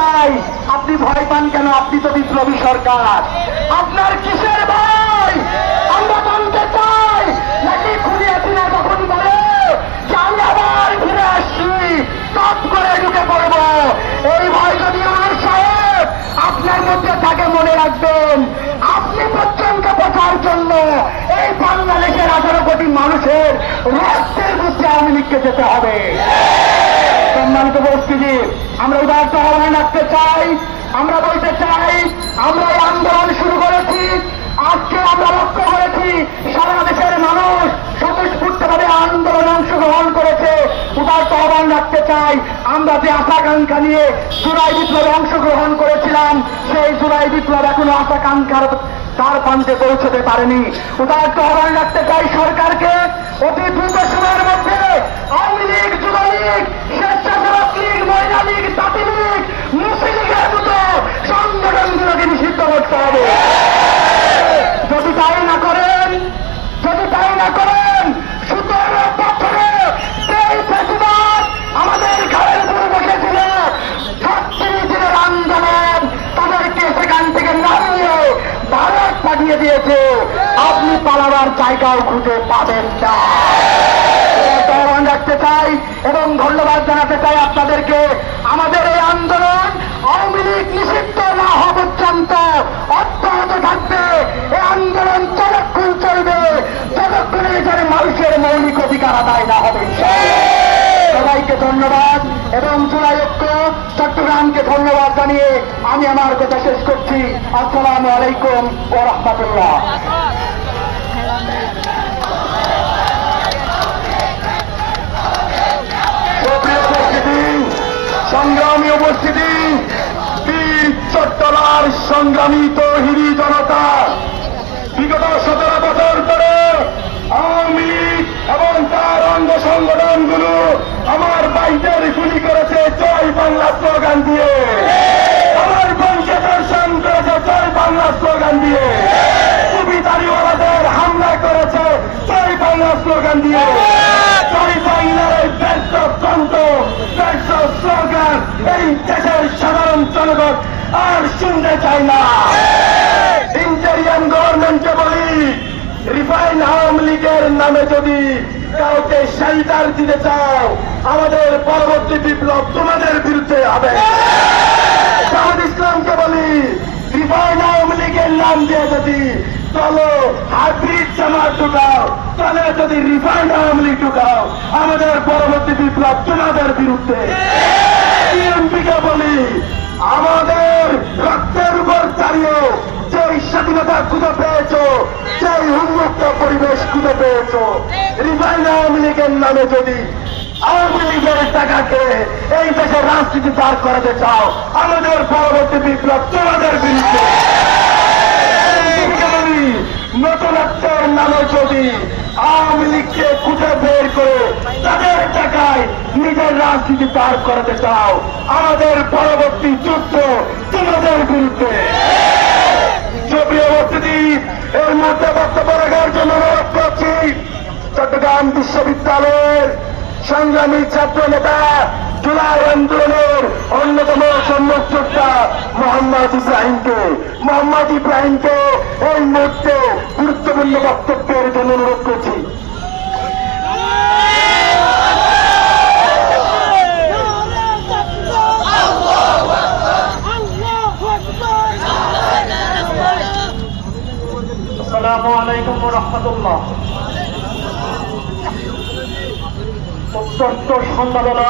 নাই। আপনি ভয় পান কেন? আপনি তো বিপ্লবী সরকার, আপনার কিসের ভয়? আমরা জানতে চাই। নাকি খুনি হাসিনা যখন বলে যে আমি আবার ফিরে আসছি, টপ করে ঢুকে পড়ব, এই ভয় যদি আমার সাহেব আপনার মধ্যে থাকে, মনে রাখবেন আপনি পর্যন্ত বোঝার জন্য এই বাংলাদেশের 18 কোটি মানুষের রক্তের মধ্যে আওয়ামী লীগকে যেতে হবে। সম্মানিত উপস্থিতি, আমরা উদাহরণ আহ্বান রাখতে চাই, আমরা বলতে চাই, আমরা এই আন্দোলন শুরু করেছি, আজকে আমরা লক্ষ্য করেছি সারা দেশের মানুষ স্বতঃস্ফূর্তভাবে আন্দোলনে অংশগ্রহণ করেছে। উদাহরণ আহ্বান রাখতে চাই, আমরা যে আশাকাঙ্ক্ষা নিয়ে জুলাই বিপ্লবে অংশগ্রহণ করেছিলাম, সেই জুলাই বিপ্লব এখনো আশাকাঙ্ক্ষার তার প্রান্তে পৌঁছতে পারেনি। উদাহরণ আহ্বান রাখতে চাই সরকারকে অতি দ্রুত সময়ের মধ্যে আওয়ামী লীগ, যুবলীগ, স্বেচ্ছাসেবক লীগ, মহিলা লীগ, জাতি লীগ, মুসলিম লীগের মতো সংগঠনগুলোকে নিষিদ্ধ করতে হবে। যদি তাই না করেন, যদি তাই না করেন, 17 বছরে সেই ফ্যাসিবাদ আমাদের ঘরের উপর বসেছিল, 36 দিনের আন্দোলন তাদেরকে সেখান থেকে নামিয়ে ভারত পাঠিয়ে দিয়েছে। আপনি পালাবার জায়গাও খুঁজে পাবেন না। আহ্বান রাখতে চাই এবং ধন্যবাদ জানাতে চাই আপনাদেরকে। আমাদের এই আন্দোলন আওয়ামী লীগ নিষিদ্ধ না হওয়া পর্যন্ত অব্যাহত থাকবে। এই আন্দোলন যতক্ষণ চলবে, যতক্ষণ এখানে মানুষের মৌলিক অধিকার আদায় না হবে। সবাইকে ধন্যবাদ এবং জুলাই ঐক্য চট্টগ্রামকে ধন্যবাদ জানিয়ে আমি আমার কথা শেষ করছি। আসসালামু আলাইকুম ওয়া রাহমাতুল্লাহ। সংগ্রামী উপস্থিতি, বীর চট্টলার সংগ্রামী তৌহিদি জনতা, বিগত 17 বছর ধরে আওয়ামী লীগ এবং তার অঙ্গ সংগঠনগুলো আমার বাইকের গুলি করেছে জয় বাংলা স্লোগান দিয়ে, আমার বংশে দর্শন করেছে জয় বাংলা স্লোগান দিয়ে, সুবিধারিওয়ালাদের হামলা করেছে জয় বাংলা স্লোগান দিয়ে। জয় বাংলার এই ব্যর্থ কণ্ঠ, ব্যর্থ স্লোগান এই দেশের সাধারণ জনগণ আর শুনতে চায় না। ইন্টারিয়াম গভর্নমেন্টকে বলি, রিফাইন আওয়ামী লীগের নামে যদি কাউকে শেল্টার দিতে চাও, আমাদের পরবর্তী বিপ্লব তোমাদের বিরুদ্ধে হবে। জামাত ইসলামকে বলি, রিফাইন আওয়ামী লীগের নাম দিয়ে যদি চলো হাইব্রিড জামাত ঢুকাও, তাহলে যদি রিফাইন আওয়ামী লীগ ঢুকাও, আমাদের পরবর্তী বিপ্লব তোমাদের বিরুদ্ধে। বিএনপিকে বলি, আমাদের রক্তের উপর দাঁড়িয়ে যেই স্বাধীনতা খুঁজে পেয়েছ, সেই উন্মুক্ত পরিবেশ খুঁজে পেয়েছ, রিফাইন আওয়ামী লীগের নামে যদি আওয়ামী লীগের টাকাকে এই দেশের রাজনীতি দাঁড় করাতে চাও, আমাদের পরবর্তী বিপ্লব তোমাদের বিরুদ্ধে। নতুনত্বের নামে যদি আওয়ামী লীগকে খুঁজে বের করে তাদের টাকায় নিজের রাজনীতি দাঁড় করাতে চাও, আমাদের পরবর্তী যুদ্ধ তোমাদের বিরুদ্ধে। সুপ্রিয় উপস্থিতি, এর মধ্যে বক্তব্য রাখার জন্য অনুরোধ করছি চট্টগ্রাম বিশ্ববিদ্যালয়ের সংগ্রামী ছাত্র নেতা, জুলাই আন্দোলনের অন্যতম সম্মুখযোদ্ধা মোহাম্মদ ইব্রাহিমকে এই মুহূর্তে গুরুত্বপূর্ণ বক্তব্যের জন্য অনুরোধ করছি। আসসালামু আলাইকুম ওয়া রাহমাতুল্লাহ। অত্যন্ত সম্মাননা